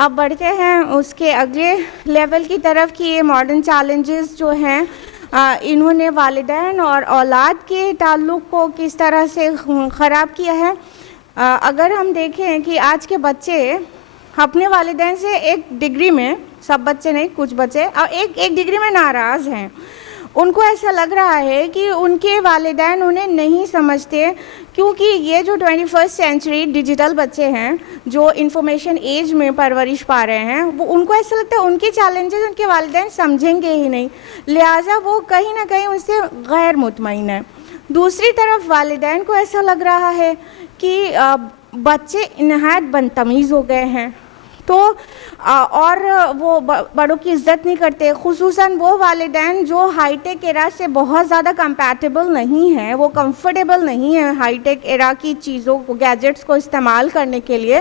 اب بڑھتے ہیں اس کے اگلے لیول کی طرف کہ یہ ماڈرن چیلنجز جو ہیں انہوں نے والدین اور اولاد کے تعلق کو کس طرح سے خراب کیا ہے. اگر ہم دیکھیں کہ آج کے بچے اپنے والدین سے ایک ڈگری میں، سب بچے نہیں کچھ بچے، ایک ڈگری میں ناراض ہیں. ان کو ایسا لگ رہا ہے کہ ان کے والدین انہیں نہیں سمجھتے، کیونکہ یہ جو 21 سینچری ڈیجیٹل بچے ہیں جو انفارمیشن ایج میں پرورش پا رہے ہیں، وہ ان کو ایسا لگتا ہے ان کے چیلنجز ان کے والدین سمجھیں گے ہی نہیں، لہٰذا وہ کہیں نہ کہیں ان سے غیر مطمئن ہے. دوسری طرف والدین کو ایسا لگ رہا ہے کہ بچے نہایت بدتمیز ہو گئے ہیں، تو اور وہ بڑوں کی عزت نہیں کرتے، خصوصاً وہ والدین جو ہائی ٹیک ایرا سے بہت زیادہ کمپیٹیبل نہیں ہیں، وہ کمفرٹیبل نہیں ہیں ہائی ٹیک ایرا کی چیزوں کو، گیجٹس کو استعمال کرنے کے لیے.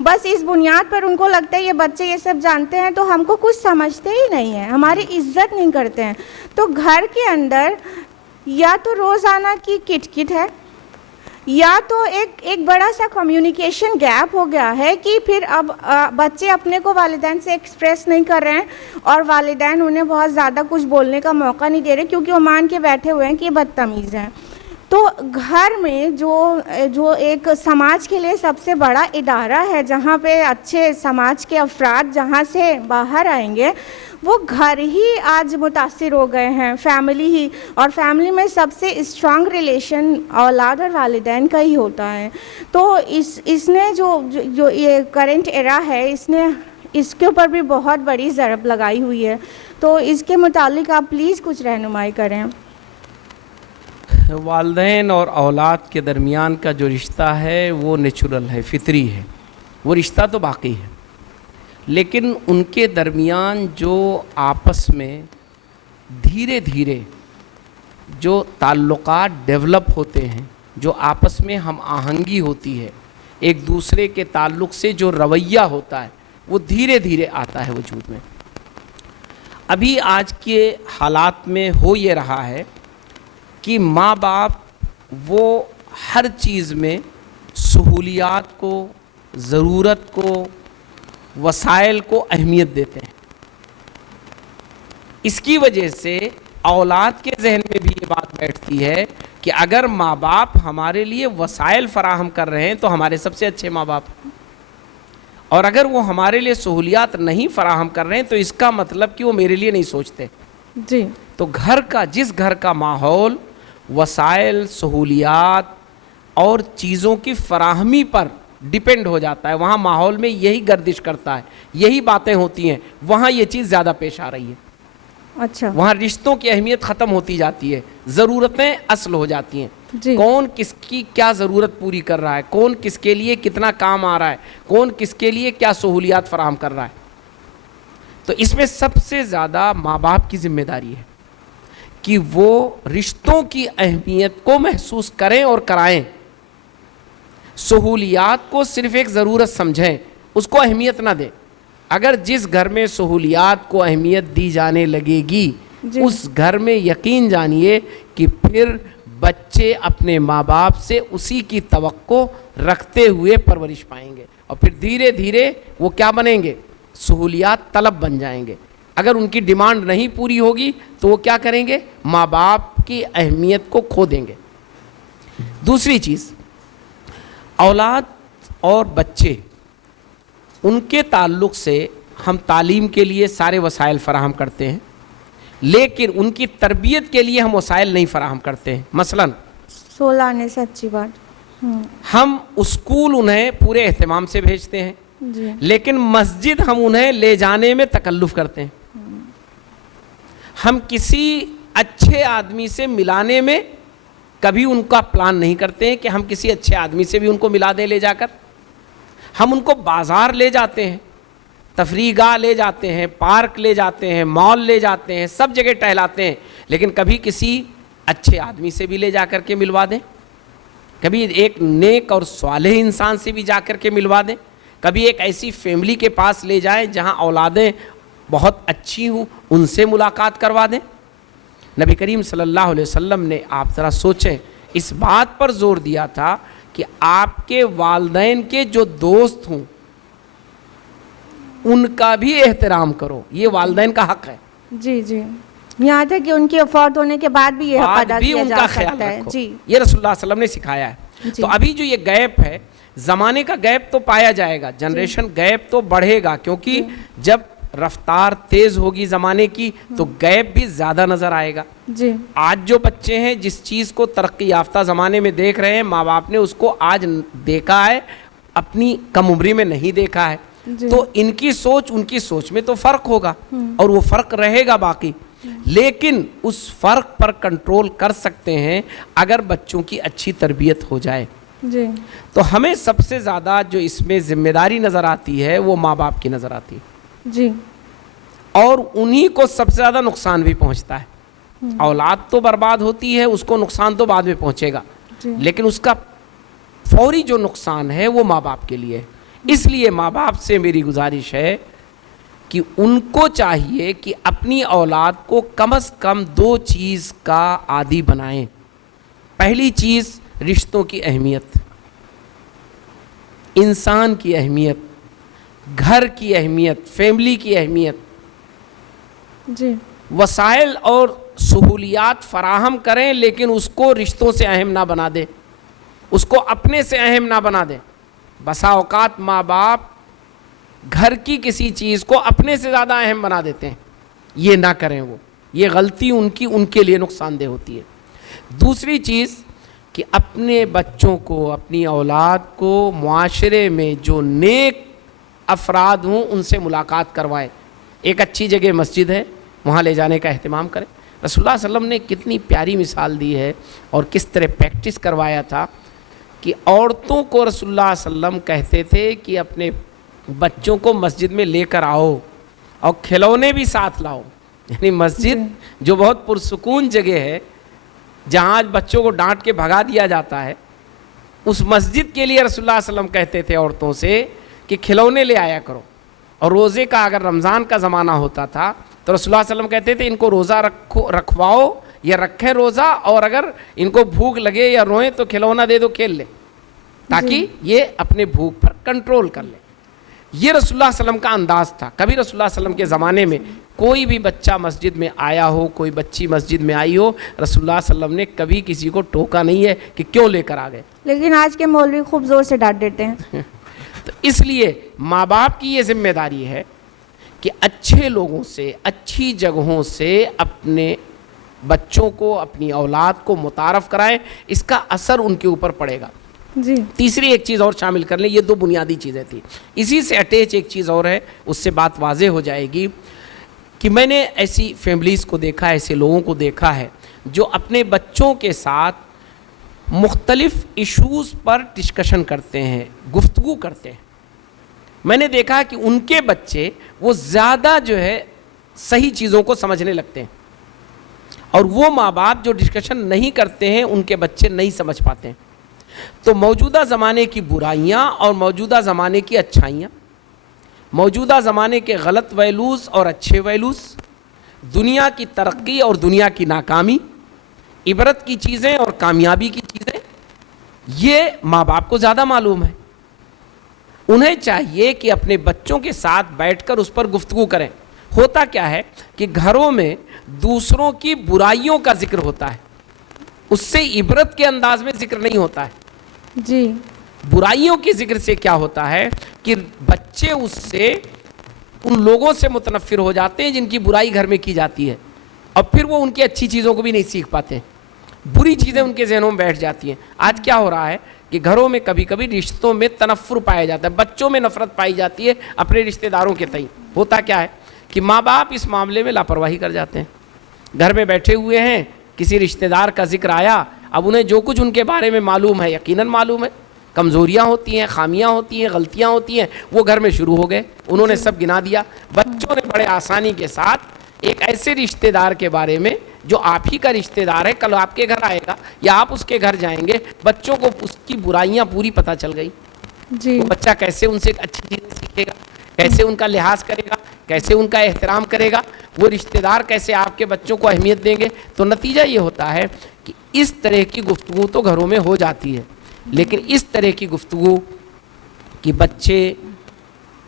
بس اس بنیاد پر ان کو لگتا ہے یہ بچے یہ سب جانتے ہیں تو ہم کو کچھ سمجھتے ہی نہیں ہیں، ہماری عزت نہیں کرتے ہیں. تو گھر کے اندر یا تو روزانہ کی کٹ کٹ ہے، یا تو ایک بڑا سا کمیونیکیشن گیپ ہو گیا ہے کہ پھر اب بچے اپنے کو والدین سے ایکسپریس نہیں کر رہے ہیں اور والدین انہیں بہت زیادہ کچھ بولنے کا موقع نہیں دے رہے کیونکہ وہ مان کے بیٹھے ہوئے ہیں کہ یہ بدتمیز ہیں. تو گھر میں جو ایک سماج کے لیے سب سے بڑا ادارہ ہے، جہاں پہ اچھے سماج کے افراد جہاں سے باہر آئیں گے، وہ گھر ہی آج متاثر ہو گئے ہیں، فیملی ہی. اور فیملی میں سب سے اسٹرانگ ریلیشن اولاد اور والدین کا ہی ہوتا ہے. تو اس نے جو یہ کرنٹ ایرا ہے، اس کے اوپر بھی بہت بڑی ضرب لگائی ہوئی ہے. تو اس کے متعلق آپ پلیز کچھ رہنمائی کریں. والدین اور اولاد کے درمیان کا جو رشتہ ہے وہ نیچرل ہے، فطری ہے، وہ رشتہ تو باقی ہے، لیکن ان کے درمیان جو آپس میں دھیرے دھیرے جو تعلقات ڈیولپ ہوتے ہیں، جو آپس میں ہم آہنگی ہوتی ہے، ایک دوسرے کے تعلق سے جو رویہ ہوتا ہے، وہ دھیرے دھیرے آتا ہے وجود میں. ابھی آج کے حالات میں ہو یہ رہا ہے کہ ماں باپ وہ ہر چیز میں سہولیات کو، ضرورت کو، وسائل کو اہمیت دیتے ہیں. اس کی وجہ سے اولاد کے ذہن میں بھی یہ بات بیٹھتی ہے کہ اگر ماں باپ ہمارے لیے وسائل فراہم کر رہے ہیں تو ہمارے سب سے اچھے ماں باپ ہیں، اور اگر وہ ہمارے لیے سہولیات نہیں فراہم کر رہے ہیں تو اس کا مطلب کہ وہ میرے لیے نہیں سوچتے. جی. تو جس گھر کا ماحول وسائل، سہولیات اور چیزوں کی فراہمی پر ڈیپینڈ ہو جاتا ہے، وہاں ماحول میں یہی گردش کرتا ہے، یہی باتیں ہوتی ہیں، وہاں یہ چیز زیادہ پیش آ رہی ہے. اچھا. وہاں رشتوں کی اہمیت ختم ہوتی جاتی ہے، ضرورتیں اصل ہو جاتی ہیں. جی. کون کس کی کیا ضرورت پوری کر رہا ہے، کون کس کے لیے کتنا کام آ رہا ہے، کون کس کے لیے کیا سہولیات فراہم کر رہا ہے. تو اس میں سب سے زیادہ ماں باپ کی ذمہ داری ہے کہ وہ رشتوں کی اہمیت کو محسوس کریں اور کرائیں. سہولیات کو صرف ایک ضرورت سمجھیں، اس کو اہمیت نہ دیں. اگر جس گھر میں سہولیات کو اہمیت دی جانے لگے گی، اس گھر میں یقین جانیے کہ پھر بچے اپنے ماں باپ سے اسی کی توقع رکھتے ہوئے پرورش پائیں گے، اور پھر دھیرے دھیرے وہ کیا بنیں گے؟ سہولیات طلب بن جائیں گے. اگر ان کی ڈیمانڈ نہیں پوری ہوگی تو وہ کیا کریں گے؟ ماں باپ کی اہمیت کو کھو دیں گے. دوسری چیز، اولاد اور بچے، ان کے تعلق سے ہم تعلیم کے لیے سارے وسائل فراہم کرتے ہیں، لیکن ان کی تربیت کے لیے ہم وسائل نہیں فراہم کرتے ہیں. مثلاً 16 آنے سے اچھی بات، ہم اسکول انہیں پورے اہتمام سے بھیجتے ہیں، لیکن مسجد ہم انہیں لے جانے میں تکلف کرتے ہیں. ہم کسی اچھے آدمی سے ملانے میں کبھی ان کا پلان نہیں کرتے ہیں کہ ہم کسی اچھے آدمی سے بھی ان کو ملا دیں لے جا کر. ہم ان کو بازار لے جاتے ہیں، تفریح گاہ لے جاتے ہیں، پارک لے جاتے ہیں، مال لے جاتے ہیں، سب جگہ ٹہلاتے ہیں، لیکن کبھی کسی اچھے آدمی سے بھی لے جا کر کے ملوا دیں، کبھی ایک نیک اور صالح انسان سے بھی جا کر کے ملوا دیں، کبھی ایک ایسی فیملی کے پاس لے جائیں جہاں اولادیں بہت اچھی ہوں، ان سے ملاقات کروا دیں. نبی کریم صلی اللہ علیہ وسلم نے، آپ ذرا سوچیں، اس بات پر زور دیا تھا کہ آپ کے والدین کے جو دوست ہوں ان کا بھی احترام کرو, یہ والدین کا حق ہے. جی جی, یہاں تک کہ ان کی افورٹ ہونے کے بعد بھی یہ حق ادا کیا ان جا کا سکتا خیال ہے. رکھو. جی, یہ رسول اللہ صلی اللہ علیہ وسلم نے سکھایا ہے. تو ابھی جو یہ گیپ ہے, زمانے کا گیپ تو پایا جائے گا, جنریشن گیپ تو بڑھے گا, کیونکہ جب رفتار تیز ہوگی زمانے کی تو گیپ بھی زیادہ نظر آئے گا. جی, آج جو بچے ہیں جس چیز کو ترقی یافتہ زمانے میں دیکھ رہے ہیں, ماں باپ نے اس کو آج دیکھا ہے, اپنی کم عمری میں نہیں دیکھا ہے. تو ان کی سوچ میں تو فرق ہوگا, اور وہ فرق رہے گا باقی, لیکن اس فرق پر کنٹرول کر سکتے ہیں اگر بچوں کی اچھی تربیت ہو جائے. جی, تو ہمیں سب سے زیادہ جو اس میں ذمہ داری نظر آتی ہے وہ ماں باپ کی نظر آتی ہے. جی, اور انہی کو سب سے زیادہ نقصان بھی پہنچتا ہے. اولاد تو برباد ہوتی ہے, اس کو نقصان تو بعد میں پہنچے گا, لیکن اس کا فوری جو نقصان ہے وہ ماں باپ کے لیے. اس لیے ماں باپ سے میری گزارش ہے کہ ان کو چاہیے کہ اپنی اولاد کو کم از کم 2 چیز کا عادی بنائیں. پہلی چیز رشتوں کی اہمیت, انسان کی اہمیت, گھر کی اہمیت, فیملی کی اہمیت. جی, وسائل اور سہولیات فراہم کریں, لیکن اس کو رشتوں سے اہم نہ بنا دیں, اس کو اپنے سے اہم نہ بنا دیں. بسا اوقات ماں باپ گھر کی کسی چیز کو اپنے سے زیادہ اہم بنا دیتے ہیں, یہ نہ کریں. وہ یہ غلطی ان کے لیے نقصان دہ ہوتی ہے. دوسری چیز کہ اپنے بچوں کو, اپنی اولاد کو معاشرے میں جو نیک افراد ہوں ان سے ملاقات کروائیں. ایک اچھی جگہ مسجد ہے, وہاں لے جانے کا اہتمام کریں. رسول اللہ صلی اللہ علیہ وسلم نے کتنی پیاری مثال دی ہے اور کس طرح پریکٹس کروایا تھا کہ عورتوں کو رسول اللہ صلی اللہ علیہ وسلم کہتے تھے کہ اپنے بچوں کو مسجد میں لے کر آؤ اور کھلونے بھی ساتھ لاؤ. یعنی مسجد جو بہت پرسکون جگہ ہے, جہاں آج بچوں کو ڈانٹ کے بھگا دیا جاتا ہے, اس مسجد کے لیے رسول اللہ صلی اللہ علیہ وسلم کہتے تھے عورتوں سے کہ کھلونے لے آیا کرو. اور روزے کا اگر رمضان کا زمانہ ہوتا تھا تو رسول اللہ صلی اللہ علیہ وسلم کہتے تھے ان کو روزہ رکھواؤ یا رکھیں روزہ, اور اگر ان کو بھوک لگے یا روئیں تو کھلونا دے دو, کھیل لیں, تاکہ یہ اپنے بھوک پر کنٹرول کر لیں. یہ رسول اللہ صلی اللہ علیہ وسلم کا انداز تھا. کبھی رسول اللہ صلی اللہ علیہ وسلم کے زمانے میں کوئی بھی بچہ مسجد میں آیا ہو, کوئی بچی مسجد میں آئی ہو, رسول اللہ صلی اللہ علیہ وسلم نے کبھی کسی کو ٹوکا نہیں ہے کہ کیوں لے کر آ گئے. لیکن آج کے مولوی خوب زور سے ڈانٹ دیتے ہیں. تو اس لیے ماں باپ کی یہ ذمہ داری ہے کہ اچھے لوگوں سے, اچھی جگہوں سے اپنے بچوں کو, اپنی اولاد کو متعارف کرائیں. اس کا اثر ان کے اوپر پڑے گا. جی, تیسری ایک چیز اور شامل کر لیں, یہ 2 بنیادی چیزیں تھیں. اسی سے اٹیچ ایک چیز اور ہے, اس سے بات واضح ہو جائے گی کہ میں نے ایسی فیملیز کو دیکھا, ایسے لوگوں کو دیکھا ہے جو اپنے بچوں کے ساتھ مختلف ایشوز پر ڈسکشن کرتے ہیں, گفتگو کرتے ہیں. میں نے دیکھا کہ ان کے بچے وہ زیادہ جو ہے صحیح چیزوں کو سمجھنے لگتے ہیں, اور وہ ماں باپ جو ڈسکشن نہیں کرتے ہیں ان کے بچے نہیں سمجھ پاتے ہیں. تو موجودہ زمانے کی برائیاں اور موجودہ زمانے کی اچھائیاں, موجودہ زمانے کے غلط ویلوز اور اچھے ویلوز, دنیا کی ترقی اور دنیا کی ناکامی, عبرت کی چیزیں اور کامیابی کی چیزیں, یہ ماں باپ کو زیادہ معلوم ہے. انہیں چاہیے کہ اپنے بچوں کے ساتھ بیٹھ کر اس پر گفتگو کریں. ہوتا کیا ہے کہ گھروں میں دوسروں کی برائیوں کا ذکر ہوتا ہے, اس سے عبرت کے انداز میں ذکر نہیں ہوتا ہے. جی, برائیوں کے ذکر سے کیا ہوتا ہے کہ بچے اس سے, ان لوگوں سے متنفر ہو جاتے ہیں جن کی برائی گھر میں کی جاتی ہے, اور پھر وہ ان کی اچھی چیزوں کو بھی نہیں سیکھ پاتے, بری چیزیں ان کے ذہنوں میں بیٹھ جاتی ہیں. آج کیا ہو رہا ہے کہ گھروں میں کبھی کبھی رشتوں میں تنفر پایا جاتا ہے, بچوں میں نفرت پائی جاتی ہے اپنے رشتہ داروں کے تئیں. ہوتا کیا ہے کہ ماں باپ اس معاملے میں لاپرواہی کر جاتے ہیں. گھر میں بیٹھے ہوئے ہیں, کسی رشتہ دار کا ذکر آیا, اب انہیں جو کچھ ان کے بارے میں معلوم ہے, یقیناً معلوم ہے, کمزوریاں ہوتی ہیں, خامیاں ہوتی ہیں, غلطیاں ہوتی ہیں, وہ گھر میں شروع ہو گئے, انہوں نے سب گنا دیا. بچوں نے بڑے آسانی کے ساتھ ایک ایسے رشتہ دار کے بارے میں جو آپ ہی کا رشتہ دار ہے, کل آپ کے گھر آئے گا یا آپ اس کے گھر جائیں گے, بچوں کو اس کی برائیاں پوری پتہ چل گئی. جی, وہ بچہ کیسے ان سے اچھی چیزیں سیکھے گا, کیسے ان کا لحاظ کرے گا, کیسے ان کا احترام کرے گا, وہ رشتہ دار کیسے آپ کے بچوں کو اہمیت دیں گے. تو نتیجہ یہ ہوتا ہے کہ اس طرح کی گفتگو تو گھروں میں ہو جاتی ہے, لیکن اس طرح کی گفتگو کہ بچے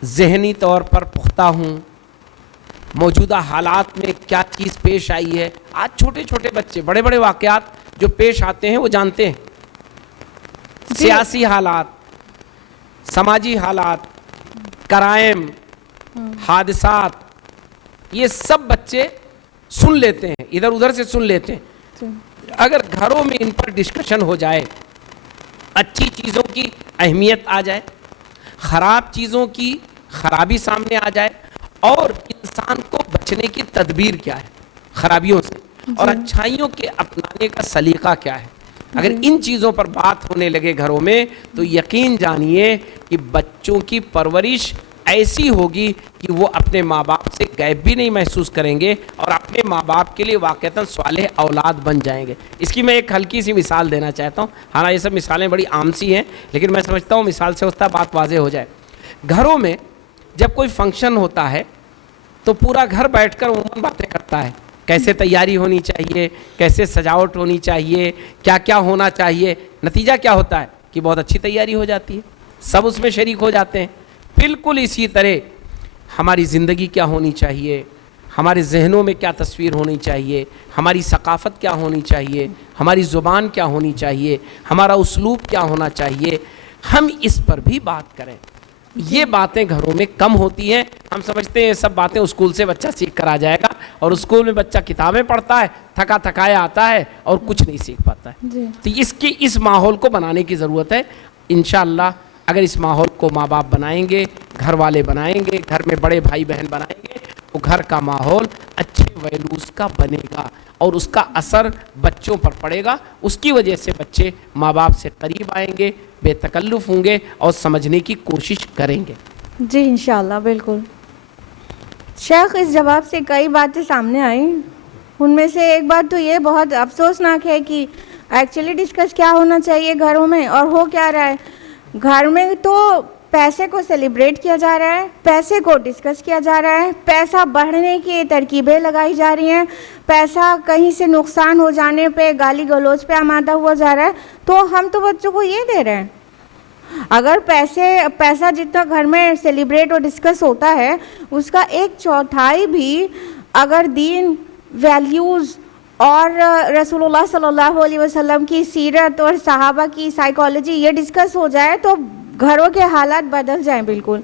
ذہنی طور پر پختہ ہوں, موجودہ حالات میں کیا چیز پیش آئی ہے. آج چھوٹے چھوٹے بچے بڑے بڑے واقعات جو پیش آتے ہیں وہ جانتے ہیں. سیاسی حالات, سماجی حالات, کرائم, حادثات, یہ سب بچے سن لیتے ہیں, ادھر ادھر سے سن لیتے ہیں. اگر گھروں میں ان پر ڈسکشن ہو جائے, اچھی چیزوں کی اہمیت آ جائے, خراب چیزوں کی خرابی سامنے آ جائے, اور انسان کو بچنے کی تدبیر کیا ہے خرابیوں سے, اور اچھائیوں کے اپنانے کا سلیقہ کیا ہے, اگر ان چیزوں پر بات ہونے لگے گھروں میں, تو یقین جانیے کہ بچوں کی پرورش ایسی ہوگی کہ وہ اپنے ماں باپ سے غائب بھی نہیں محسوس کریں گے, اور اپنے ماں باپ کے لیے واقعتاً صالح اولاد بن جائیں گے. اس کی میں ایک ہلکی سی مثال دینا چاہتا ہوں. حالانکہ یہ سب مثالیں بڑی عام سی ہیں, لیکن میں سمجھتا ہوں مثال سے ہوتا بات واضح ہو جائے. گھروں میں جب کوئی فنکشن ہوتا ہے تو پورا گھر بیٹھ کر عموماً باتیں کرتا ہے, کیسے تیاری ہونی چاہیے, کیسے سجاوٹ ہونی چاہیے, کیا کیا ہونا چاہیے. نتیجہ کیا ہوتا ہے کہ بہت اچھی تیاری ہو جاتی ہے, سب اس میں شریک ہو جاتے ہیں. بالکل اسی طرح ہماری زندگی کیا ہونی چاہیے, ہمارے ذہنوں میں کیا تصویر ہونی چاہیے, ہماری ثقافت کیا ہونی چاہیے, ہماری زبان کیا ہونی چاہیے, ہمارا اسلوب کیا ہونا چاہیے, ہم اس پر بھی بات کریں. یہ باتیں گھروں میں کم ہوتی ہیں. ہم سمجھتے ہیں یہ سب باتیں اسکول سے بچہ سیکھ کر آ جائے گا, اور اسکول میں بچہ کتابیں پڑھتا ہے, تھکا تھکایا آتا ہے اور کچھ نہیں سیکھ پاتا ہے. تو اس ماحول کو بنانے کی ضرورت ہے. انشاءاللہ اگر اس ماحول کو ماں باپ بنائیں گے, گھر والے بنائیں گے, گھر میں بڑے بھائی بہن بنائیں گے, تو گھر کا ماحول اچھے ویلوز کا بنے گا, اور اس کا اثر بچوں پر پڑے گا. اس کی وجہ سے بچے ماں باپ سے قریب آئیں گے, بے تکلف ہوں گے, اور سمجھنے کی کوشش کریں گے. جی انشاءاللہ بالکل. شیخ اس جواب سے کئی باتیں سامنے آئیں. ان میں سے ایک بات تو یہ بہت افسوسناک ہے کہ ایکچولی ڈسکس کیا ہونا چاہیے گھروں میں, اور ہو کیا رہا ہے. گھر میں تو پیسے کو سیلیبریٹ کیا جا رہا ہے, پیسے کو ڈسکس کیا جا رہا ہے, پیسہ بڑھنے کی ترکیبیں لگائی جا رہی ہیں, پیسہ کہیں سے نقصان ہو جانے پہ گالی گلوچ پہ آمادہ ہوا جا رہا ہے. تو ہم تو بچوں کو یہ دے رہے ہیں, اگر پیسہ جتنا گھر میں سیلیبریٹ اور ڈسکس ہوتا ہے, اس کا 1/4 بھی اگر دین, ویلیوز اور رسول اللہ صلی اللہ علیہ وسلم کی سیرت اور صحابہ کی سائیکالوجی یہ ڈسکس ہو جائے, تو گھروں کے حالات بدل جائیں بالکل.